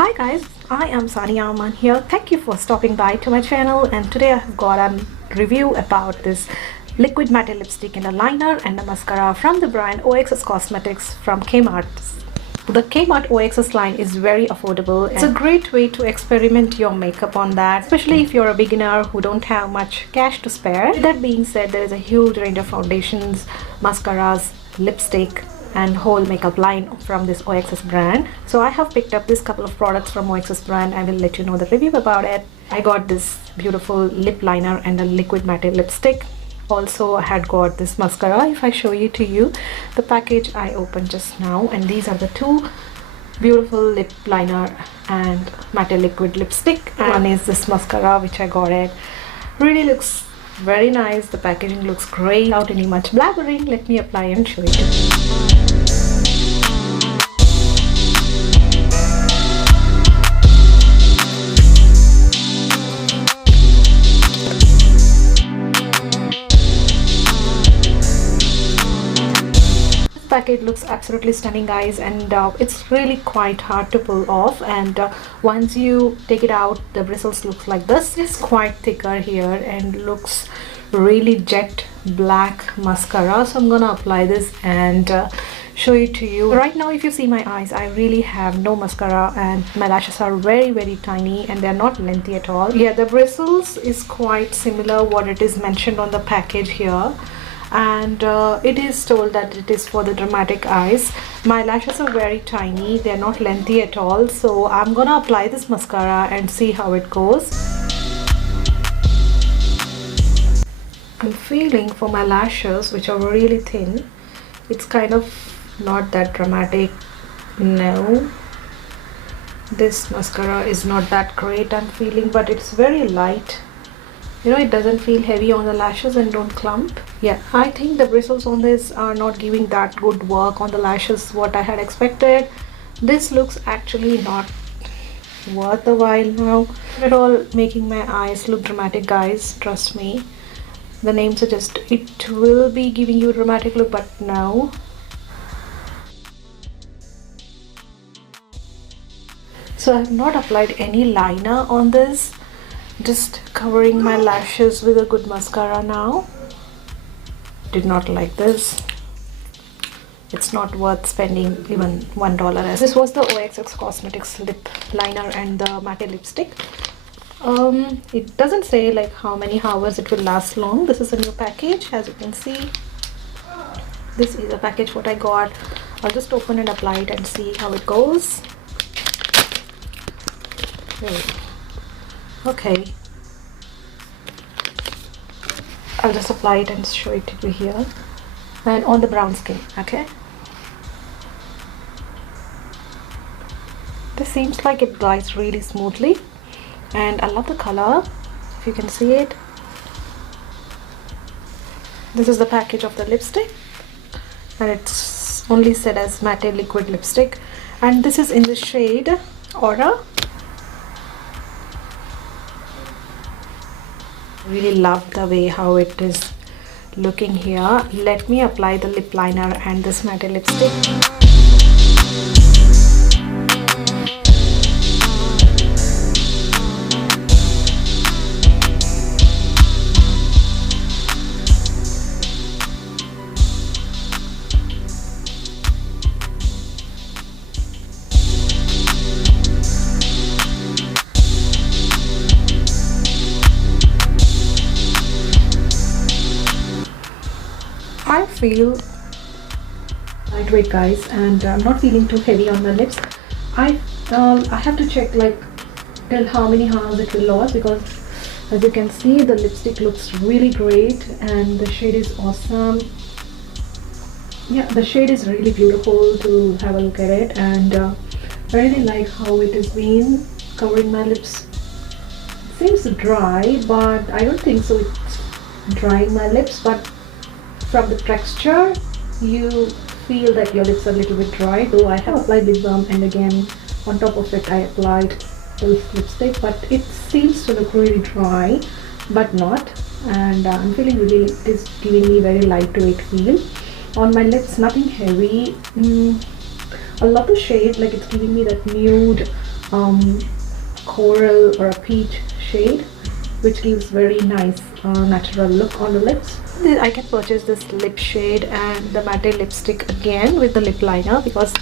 Hi guys, I am Sania here. Thank you for stopping by to my channel, and today I have got a review about this liquid matte lipstick and a liner and a mascara from the brand OXX Cosmetics from Kmart. The Kmart OXX line is very affordable. It's a great way to experiment your makeup on that, especially if you're a beginner who don't have much cash to spare. With that being said, there is a huge range of foundations, mascaras, lipstick and whole makeup line from this OXX brand. So I have picked up this couple of products from OXX brand. I will let you know the review about it. I got this beautiful lip liner and a liquid matte lipstick. Also I had got this mascara. If I show you to you the package I opened just now, and these are the two beautiful lip liner and matte liquid lipstick, and one is this mascara which I got it. Really looks very nice. The packaging looks great. Without any much blabbering, let me apply and show you. Package looks absolutely stunning guys, and it's really quite hard to pull off, and once you take it out the bristles looks like this. It's quite thicker here and looks really jet black mascara. So I'm gonna apply this and show it to you. Right now if you see my eyes, I really have no mascara and my lashes are very tiny and they're not lengthy at all. Yeah, the bristles is quite similar what it is mentioned on the package here, and it is told that it is for the dramatic eyes. My lashes are very tiny, they're not lengthy at all, so I'm gonna apply this mascara and see how it goes. I'm feeling for my lashes which are really thin, it's kind of not that dramatic. No, this mascara is not that great I'm feeling, but it's very light. You know, it doesn't feel heavy on the lashes and don't clump. Yeah, I think the bristles on this are not giving that good work on the lashes what I had expected. This looks actually not worth a while now. At all making my eyes look dramatic guys, trust me. The name suggests it will be giving you a dramatic look, but no. So I have not applied any liner on this. Just covering my lashes with a good mascara now. Did not like this. It's not worth spending even $1. This was the OXX Cosmetics lip liner and the matte lipstick. It doesn't say like how many hours it will last long. This is a new package, as you can see. This is a package what I got. I'll just open and apply it and see how it goes. Okay, I'll just apply it and show it to you here, and on the brown skin. Okay, this seems like it glides really smoothly, and I love the color. If you can see it, this is the package of the lipstick, and it's only said as matte liquid lipstick, and this is in the shade Aura. Really love the way how it is looking here. Let me apply the lip liner and this matte lipstick. I feel lightweight guys, and I'm not feeling too heavy on the lips. I have to check like till how many hours it will last, because as you can see the lipstick looks really great and the shade is awesome. Yeah, the shade is really beautiful to have a look at it, and I really like how it has been covering my lips. It seems dry, but I don't think so it's drying my lips, but from the texture you feel that your lips are a little bit dry, though I have applied lip balm and again on top of it I applied this lipstick, but it seems to look really dry but not, and I'm feeling really, it is giving me very lightweight feel on my lips, nothing heavy. I love the shade, like it's giving me that nude coral or a peach shade, which gives very nice natural look on the lips. I can purchase this lip shade and the matte lipstick again with the lip liner because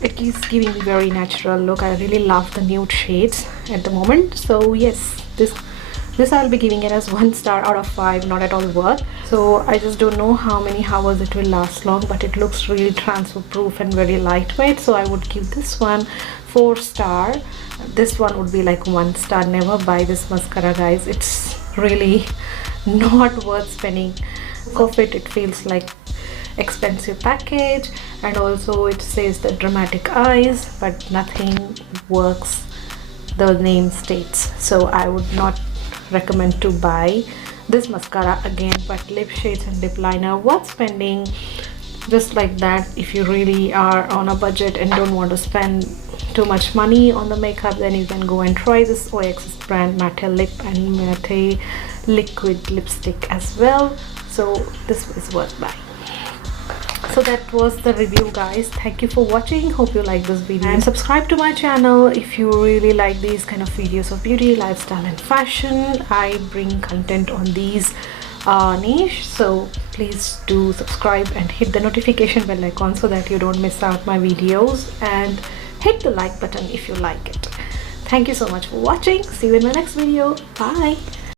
it keeps giving me very natural look. I really love the nude shades at the moment. So yes, this I'll be giving it as 1 star out of 5, not at all worth. So I just don't know how many hours it will last long, but it looks really transfer proof and very lightweight, so I would give this one 4 star. This one would be like 1 star. Never buy this mascara, guys. It's really not worth spending of it. It feels like expensive package, and also it says the dramatic eyes, but nothing works the name states. So I would not recommend to buy this mascara again. But lip shades and lip liner worth spending just like that. If you really are on a budget and don't want to spend too much money on the makeup, then you can go and try this OXX brand matte lip and matte liquid lipstick as well. So this is worth buying. So that was the review, guys. Thank you for watching. Hope you like this video, and subscribe to my channel if you really like these kind of videos of beauty, lifestyle and fashion. I bring content on these niche, so please do subscribe and hit the notification bell icon so that you don't miss out my videos, and hit the like button if you like it. Thank you so much for watching. See you in my next video. Bye.